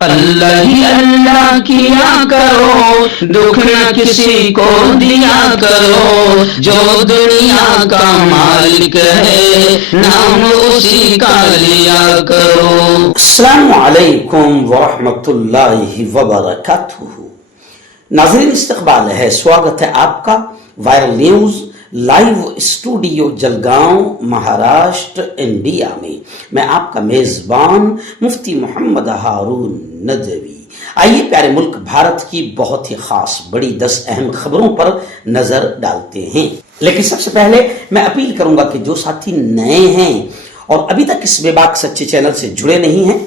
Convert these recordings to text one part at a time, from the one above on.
اللہ ہی اللہ کیا کرو، دکھ نہ کسی کو دیا کرو، جو دنیا کا مالک ہے نام اسی کا لیا کرو۔ السلام علیکم ورحمۃ اللہ وبرکاتہ۔ ناظرین، استقبال ہے، سواگت ہے آپ کا viral news live studio Jalgaon, Maharashtra, India میں آپ کا میزبان مفتی محمد ہارون ندوی۔ آئیے پیارے ملک بھارت کی بہت ہی خاص بڑی 10 اہم خبروں پر نظر ڈالتے ہیں، لیکن سب سے پہلے میں اپیل کروں گا کہ جو ساتھی نئے ہیں اور ابھی تک اس بے باک سچے چینل سے جڑے نہیں ہیں،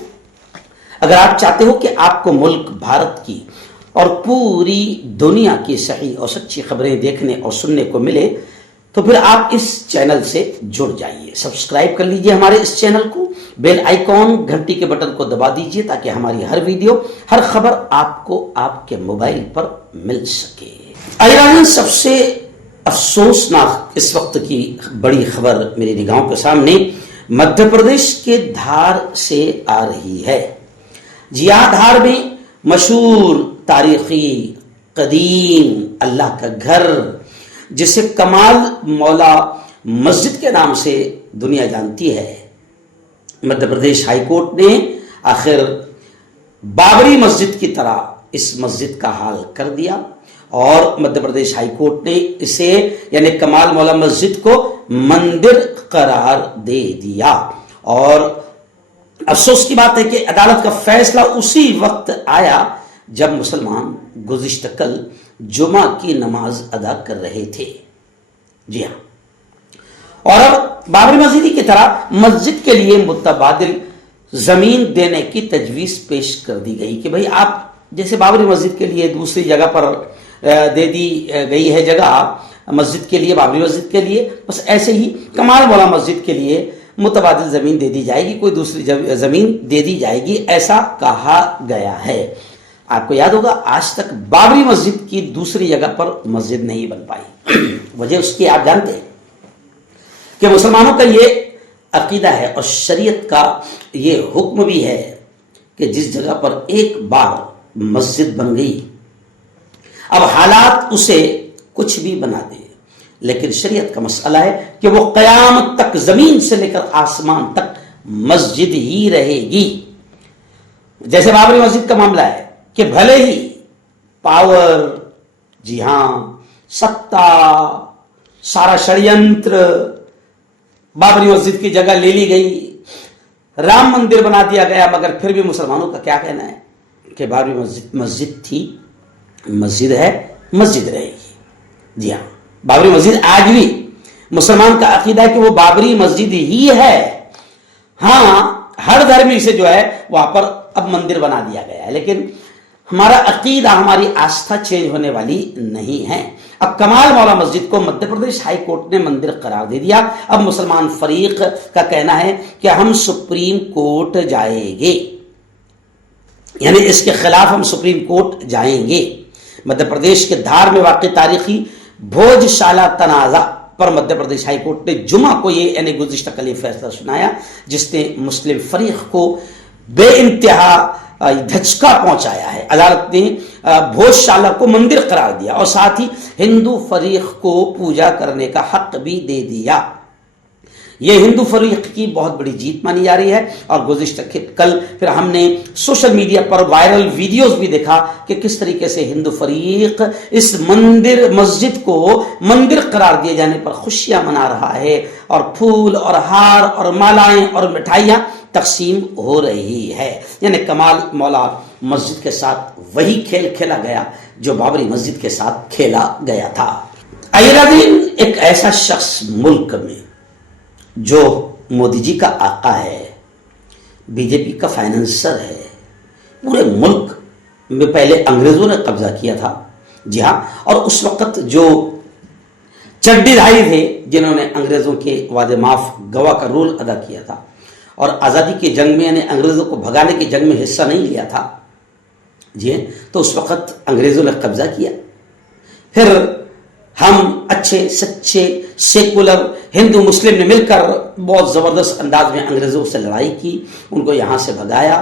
اگر آپ چاہتے ہو کہ آپ کو ملک بھارت کی اور پوری دنیا کی صحیح اور سچی خبریں دیکھنے اور سننے کو ملے تو پھر آپ اس چینل سے جڑ جائیے، سبسکرائب کر لیجئے ہمارے اس چینل کو، بیل آئیکن گھنٹی کے بٹن کو دبا دیجئے تاکہ ہماری ہر ویڈیو، ہر خبر آپ کو آپ کے موبائل پر مل سکے۔ ایران، سب سے افسوسناک اس وقت کی بڑی خبر میری نگاہوں کے سامنے مدھیہ پردیش کے دھار سے آ رہی ہے۔ جی ہاں، دھار میں مشہور تاریخی قدیم اللہ کا گھر، جسے کمال مولا مسجد کے نام سے دنیا جانتی ہے، مدھیہ پردیش ہائی کورٹ نے آخر بابری مسجد کی طرح اس مسجد کا حال کر دیا اور مدھیہ پردیش ہائی کورٹ نے اسے یعنی کمال مولا مسجد کو مندر قرار دے دیا۔ اور افسوس کی بات ہے کہ عدالت کا فیصلہ اسی وقت آیا جب مسلمان گزشتہ کل جمعہ کی نماز ادا کر رہے تھے۔ جی ہاں، اور اب بابری مسجد کی طرح مسجد کے لیے متبادل زمین دینے کی تجویز پیش کر دی گئی کہ بھئی آپ جیسے بابری مسجد کے لیے دوسری جگہ پر دے دی گئی ہے جگہ مسجد کے لیے، بابری مسجد کے لیے، بس ایسے ہی کمال مولا مسجد کے لیے متبادل زمین دے دی جائے گی، کوئی دوسری زمین دے دی جائے گی، ایسا کہا گیا ہے۔ آپ کو یاد ہوگا آج تک بابری مسجد کی دوسری جگہ پر مسجد نہیں بن پائی۔ وجہ اس کی آپ جانتے ہیں کہ مسلمانوں کا یہ عقیدہ ہے اور شریعت کا یہ حکم بھی ہے کہ جس جگہ پر ایک بار مسجد بن گئی، اب حالات اسے کچھ بھی بنا دے، لیکن شریعت کا مسئلہ ہے کہ وہ قیامت تک زمین سے لے کر آسمان تک مسجد ہی رہے گی۔ جیسے بابری مسجد کا معاملہ ہے کہ بھلے ہی پاور، جی ہاں، ستا، سارا شڑینتر بابری مسجد کی جگہ لے لی گئی، رام مندر بنا دیا گیا، مگر پھر بھی مسلمانوں کا کیا کہنا ہے کہ بابری مسجد تھی، مسجد ہے، مسجد رہے گی۔ جی ہاں، بابری مسجد آج بھی مسلمان کا عقیدہ ہے کہ وہ بابری مسجد ہی ہے۔ ہاں، ہر دھرمی سے جو ہے وہاں پر اب مندر بنا دیا گیا ہے، لیکن ہمارا عقیدہ، ہماری آستھا چینج ہونے والی نہیں ہے۔ اب کمال مولا مسجد کو مدھیہ پردیش ہائی کورٹ نے مندر قرار دے دیا۔ اب مسلمان فریق کا کہنا ہے کہ ہم سپریم کورٹ جائیں گے، یعنی اس کے خلاف ہم سپریم کورٹ جائیں گے۔ مدھیہ پردیش کے دھار میں واقع تاریخی بھوج شالہ تنازع پر مدھیہ پردیش ہائی کورٹ نے جمعہ کو یہ یعنی گزشتہ کل یہ فیصلہ سنایا، جس نے مسلم فریق کو بے انتہا دھچکا پہنچایا ہے۔ عدالت نے بھوج شالہ کو مندر قرار دیا اور ساتھ ہی ہندو فریق کو پوجا کرنے کا حق بھی دے دیا۔ یہ ہندو فریق کی بہت بڑی جیت مانی جا رہی ہے، اور گزشتہ کل پھر ہم نے سوشل میڈیا پر وائرل ویڈیوز بھی دیکھا کہ کس طریقے سے ہندو فریق اس مسجد کو مندر قرار دیے جانے پر خوشیاں منا رہا ہے، اور پھول اور ہار اور مالائیں اور مٹھائیاں تقسیم ہو رہی ہے، یعنی کمال مولا مسجد کے ساتھ وہی کھیل کھیلا گیا جو بابری مسجد کے ساتھ کھیلا گیا تھا۔ ایران، ایک ایسا شخص ملک میں جو مودی جی کا آقا ہے، بی جے پی کا فائنانسر ہے، پورے ملک میں پہلے انگریزوں نے قبضہ کیا تھا، جی ہاں، اور اس وقت جو چڈی دھاری تھے جنہوں نے انگریزوں کے وعدے معاف گواہ کا رول ادا کیا تھا اور آزادی کی جنگ میں یعنی انگریزوں کو بھگانے کی جنگ میں حصہ نہیں لیا تھا، جی، تو اس وقت انگریزوں نے قبضہ کیا۔ پھر ہم اچھے سچے سیکولر ہندو مسلم نے مل کر بہت زبردست انداز میں انگریزوں سے لڑائی کی، ان کو یہاں سے بھگایا،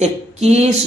21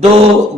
2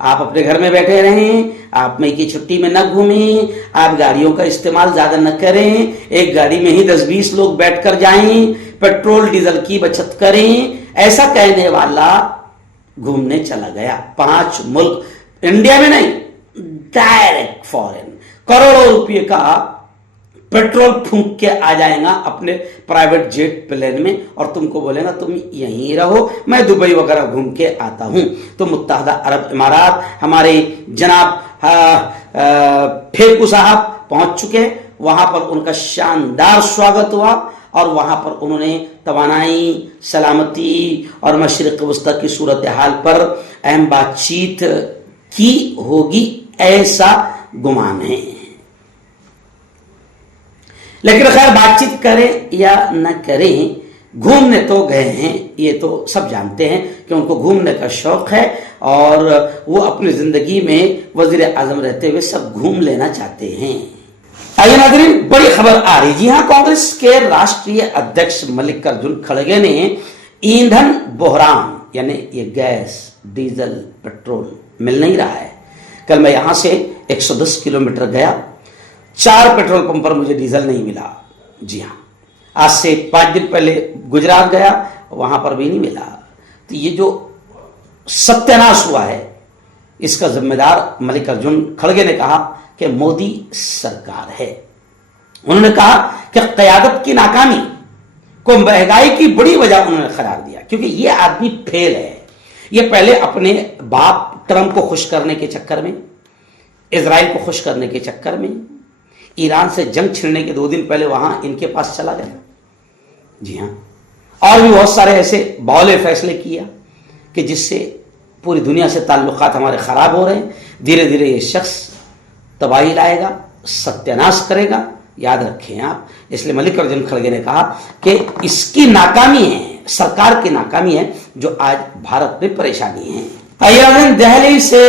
آپ اپنے گھر میں بیٹھے رہیں, آپ مئی کی چھٹی میں نہ گھومیں, آپ گاڑیوں کا استعمال زیادہ نہ کریں, ایک گاڑی میں ہی 10-20 لوگ بیٹھ کر جائیں, پیٹرول ڈیزل کی بچت کریں. ایسا کہنے والا گھومنے چلا گیا 5 ملک, انڈیا میں نہیں, ڈائریکٹ فورن, کروڑوں روپے کا پیٹرول پھونک کے آ جائے گا اپنے پرائیویٹ جیٹ پلین میں, اور تم کو بولے گا تم یہیں رہو, میں دبئی وغیرہ گھوم کے آتا ہوں. تو متحدہ عرب امارات ہمارے جناب پھیکو صاحب پہنچ چکے, وہاں پر ان کا شاندار سواگت ہوا, اور وہاں پر انہوں نے توانائی, سلامتی اور مشرق وسطی کی صورتحال پر اہم بات چیت کی ہوگی, ایسا گمان ہے. لیکن خیر بات چیت کریں یا نہ کریں, گھومنے تو گئے ہیں, یہ تو سب جانتے ہیں کہ ان کو گھومنے کا شوق ہے, اور وہ اپنی زندگی میں وزیر اعظم رہتے ہوئے سب گھوم لینا چاہتے ہیں. آئیے ناظرین, بڑی خبر آ رہی. جی ہاں, کانگریس کے راشٹریہ ادھیکش ملکارجن کھڑگے نے ایندھن بحران, یعنی یہ گیس, ڈیزل, پیٹرول مل نہیں رہا ہے. کل میں یہاں سے 110 کلومیٹر گیا, 4 پیٹرول پمپ پر مجھے ڈیزل نہیں ملا. جی ہاں, آج سے 5 دن پہلے گجرات گیا, وہاں پر بھی نہیں ملا. تو یہ جو ستیاناش ہوا ہے, اس کا ذمہ دار ملکارجن کھڑگے نے کہا کہ مودی سرکار ہے. انہوں نے کہا کہ قیادت کی ناکامی کو مہنگائی کی بڑی وجہ انہوں نے قرار دیا, کیونکہ یہ آدمی فیل ہے. یہ پہلے اپنے باپ ٹرمپ کو خوش کرنے کے چکر میں, اسرائیل کو خوش کرنے کے چکر میں, ایران سے جنگ چھڑنے کے 2 دن پہلے وہاں ان کے پاس چلا گیا. جی ہاں, اور بھی بہت سارے ایسے بولے فیصلے کیا کہ جس سے پوری دنیا سے تعلقات ہمارے خراب ہو رہے ہیں. دھیرے دھیرے یہ شخص تباہی لائے گا, ستیاناش کرے گا, یاد رکھیں آپ. اس لیے ملکارجن کھڑگے نے کہا کہ اس کی ناکامی ہے, سرکار کی ناکامی ہے جو آج بھارت میں پریشانی ہے. دہلی سے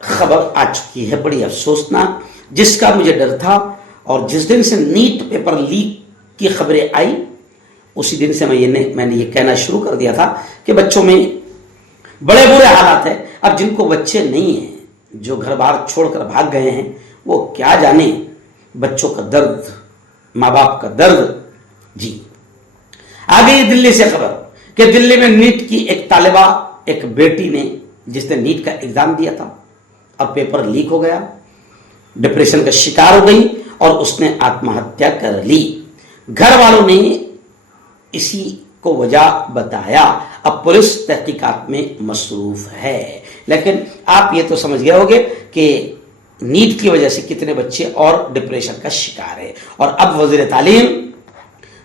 خبر آ چکی ہے بڑی افسوسناک, جس کا مجھے ڈر تھا, اور جس دن سے نیٹ پیپر لیک کی خبریں آئی اسی دن سے میں نے یہ کہنا شروع کر دیا تھا کہ بچوں میں بڑے برے حالات ہیں. اب جن کو بچے نہیں ہیں, جو گھر بار چھوڑ کر بھاگ گئے ہیں, وہ کیا جانے بچوں کا درد, ماں باپ کا درد. جی آگے دلی سے خبر کہ دلی میں نیٹ کی ایک طالبہ, ایک بیٹی نے, جس نے نیٹ کا ایگزام دیا تھا, اب پیپر لیک ہو گیا, ڈپریشن کا شکار ہو گئی اور اس نے آتم ہتیا کر لی. گھر والوں نے اسی کو وجہ بتایا. اب پولیس تحقیقات میں مصروف ہے. لیکن آپ یہ تو سمجھ گئے ہوگے کہ نیٹ کی وجہ سے کتنے بچے اور ڈپریشن کا شکار ہے. اور اب وزیر تعلیم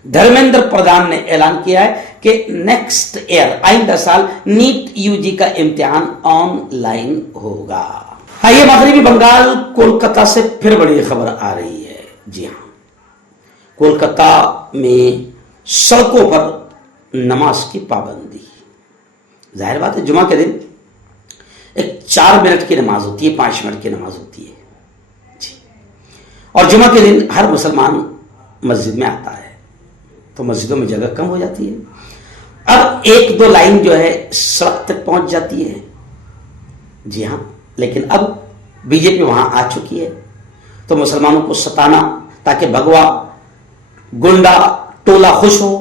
دھرمیندر پردھان نے اعلان کیا ہے کہ نیکسٹ ایئر, آئندہ سال نیٹ UG کا امتحان آن لائن ہوگا. یہ مغربی بنگال کولکتہ سے پھر بڑی خبر آ رہی ہے. جی ہاں, کولکتہ میں سڑکوں پر نماز کی پابندی. ظاہر بات ہے, جمعہ کے دن ایک 4 منٹ کی نماز ہوتی ہے, 5 منٹ کی نماز ہوتی ہے. جی, اور جمعہ کے دن ہر مسلمان مسجد میں آتا ہے, تو مسجدوں میں جگہ کم ہو جاتی ہے. اب 1-2 لائن جو ہے سڑک تک پہنچ جاتی ہے. جی ہاں, لیکن اب بی جے پی وہاں آ چکی ہے, تو مسلمانوں کو ستانا تاکہ بھگوا, گنڈا ٹولہ خوش ہو,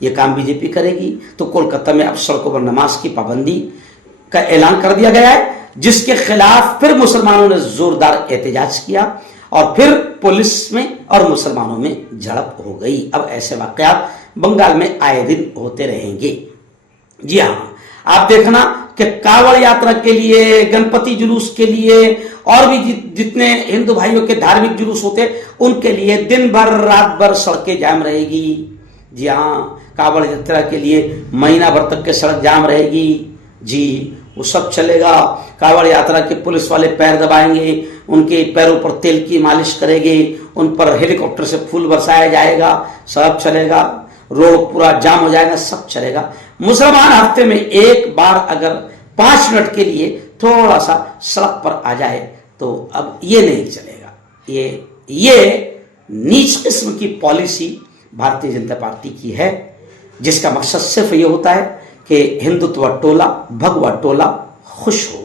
یہ کام بی جے پی کرے گی. تو کولکتہ میں اب سڑکوں پر نماز کی پابندی کا اعلان کر دیا گیا ہے, جس کے خلاف پھر مسلمانوں نے زوردار احتجاج کیا, اور پھر پولیس میں اور مسلمانوں میں جھڑپ ہو گئی. اب ایسے واقعات بنگال میں آئے دن ہوتے رہیں گے. جی ہاں, آپ دیکھنا کہ کاوڑ یاترا کے لیے, گنپتی جلوس کے لیے, اور بھی جتنے ہندو بھائیوں کے دھارمک جلوس ہوتے, ان کے لیے دن بھر رات بھر سڑکیں جام رہے گی. جی ہاں, کاوڑ یاترا کے لیے مہینہ بھر تک کے سڑک جام رہے گی. جی, وہ سب چلے گا. کاوڑ یاترا کے پولیس والے پیر دبائیں گے, ان کے پیروں پر تیل کی مالش کرے گے, ان پر ہیلی کاپٹر سے پھول برسایا جائے گا, سب چلے گا. روڈ پورا جام ہو جائے گا, سب چلے گا. مسلمان ہفتے میں ایک بار اگر 5 منٹ کے لیے تھوڑا سا سڑک پر آ جائے تو اب یہ نہیں چلے گا. یہ نیچ قسم کی پالیسی بھارتیہ جنتا پارٹی کی ہے, جس کا مقصد صرف یہ ہوتا ہے کہ ہندوتوا ٹولہ, بھگوا ٹولہ خوش ہو.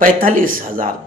45,000